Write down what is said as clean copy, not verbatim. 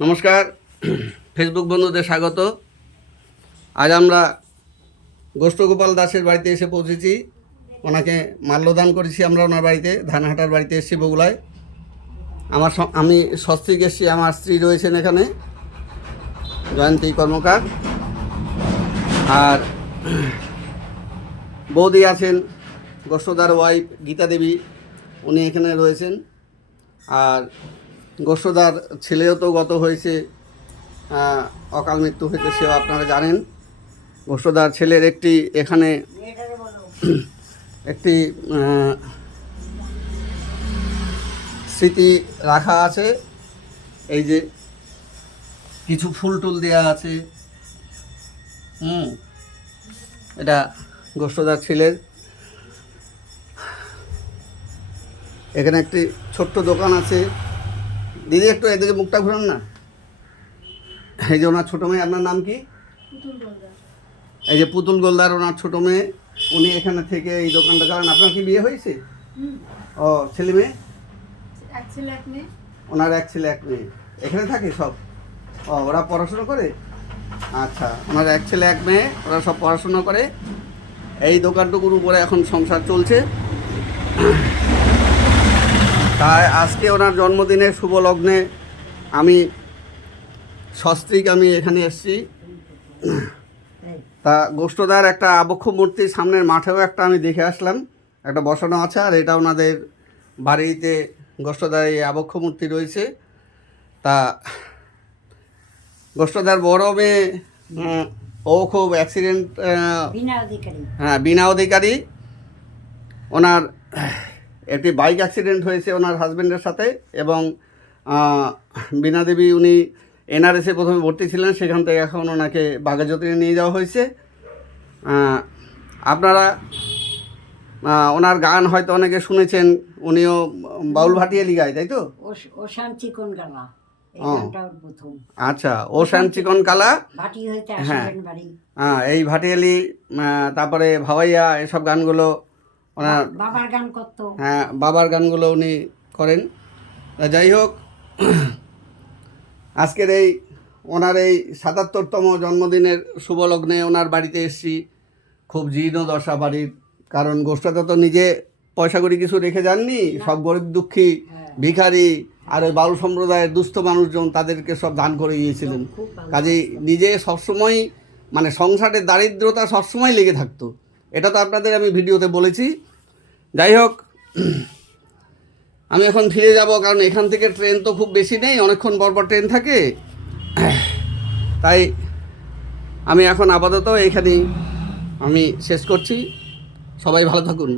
নমস্কার, ফেসবুক বন্ধুদের স্বাগত। আজ আমরা গোষ্ঠগোপাল দাসের বাড়িতে এসে পৌঁছেছি। ওনাকে মাল্যদান করেছি আমরা ওনার বাড়িতে, ধানহাটার বাড়িতে এসেছি বগুলায়। আমি সস্ত্রীক এসেছি, আমার স্ত্রী রয়েছেন এখানে, জয়ন্তী কর্মকার, আর বৌদি আছেন গোষ্ঠদার ওয়াইফ গীতা দেবী, উনি এখানে রয়েছেন। আর গোষ্ঠদার ছেলেও তো গত হয়েছে, অকাল মৃত্যু হয়েছে, সেও আপনারা জানেন। গোষ্ঠদার ছেলের এখানে একটি স্মৃতি রাখা আছে। এই যে কিছু ফুল টুল দেওয়া আছে, এটা গোষ্ঠদার ছেলের। এখানে একটি ছোট্ট দোকান আছে। দিদি একটু এদিকে মুখটা ঘুরান না। এই যে ওনার ছোটো মেয়ে, আপনার নাম কি? এই যে পুতুল গোলদার, ওনার ছোটো মেয়ে, উনি এখানে থেকে এই দোকানটা করেন। আপনার কি বিয়ে হয়েছে? ও, ছেলে মেয়ে? ওনার এক ছেলে এক মেয়ে এখানে থাকে সব। ও, ওরা পড়াশোনা করে? আচ্ছা, ওনার এক ছেলে এক মেয়ে, ওরা সব পড়াশোনা করে। এই দোকানটুকুর উপরে এখন সংসার চলছে। তাই আজকে ওনার জন্মদিনের শুভ লগ্নে আমি সস্ত্রীক এখানে এসেছি। তা গোষ্ঠদার একটা আবক্ষ মূর্তি সামনের মাঠেও একটা আমি দেখে আসলাম, একটা বসানো আছে। আর এটা ওনাদের বাড়িতে গোষ্ঠদার এই আবক্ষ মূর্তি রয়েছে। তা গোষ্ঠদার বড় মেয়ে, ও খুব অ্যাক্সিডেন্ট, হ্যাঁ, বিনা অধিকারী। ওনার একটি বাইক অ্যাক্সিডেন্ট হয়েছে ওনার হাজব্যান্ডের সাথে, এবং বীণা দেবী উনি এনআরএসে প্রথমে ভর্তি ছিলেন, সেখান থেকে এখন ওনাকে বাঘাযতীনে নিয়ে যাওয়া হয়েছে। আপনারা ওনার গান হয়তো অনেকে শুনেছেন, উনিও বাউল ভাটিয়ালি গায়, তাই তো? আচ্ছা, ওশান চিকন কালা, হ্যাঁ, এই ভাটিয়ালি, তারপরে ভাওয়াইয়া, এসব গানগুলো ওনার বাবার গান করতো। হ্যাঁ, বাবার গানগুলো উনি করেন। যাই হোক, আজকের ওনার এই ৭৭তম জন্মদিনের শুভলগ্নে ওনার বাড়িতে এসেছি। খুব জীর্ণ দশা বাড়ির, কারণ গোষ্ঠটা তো নিজে পয়সা করে কিছু রেখে যাননি, সব গরিব দুঃখী ভিখারি আর ওই বাউল সম্প্রদায়ের দুস্থ মানুষজন, তাদেরকে সব দান করে গিয়েছিলেন। কাজেই নিজে সবসময় মানে সংসারের দারিদ্রতা সবসময় লেগে থাকতো। এটা তো আপনাদের আমি ভিডিওতে বলেছি। যাই হোক, আমি এখন ফিরে যাব, কারণ এখান থেকে ট্রেন তো খুব বেশি নেই, অনেকক্ষণ পরপর ট্রেন থাকে। তাই আমি এখন আপাতত এখানেই শেষ করছি। সবাই ভালো থাকুন।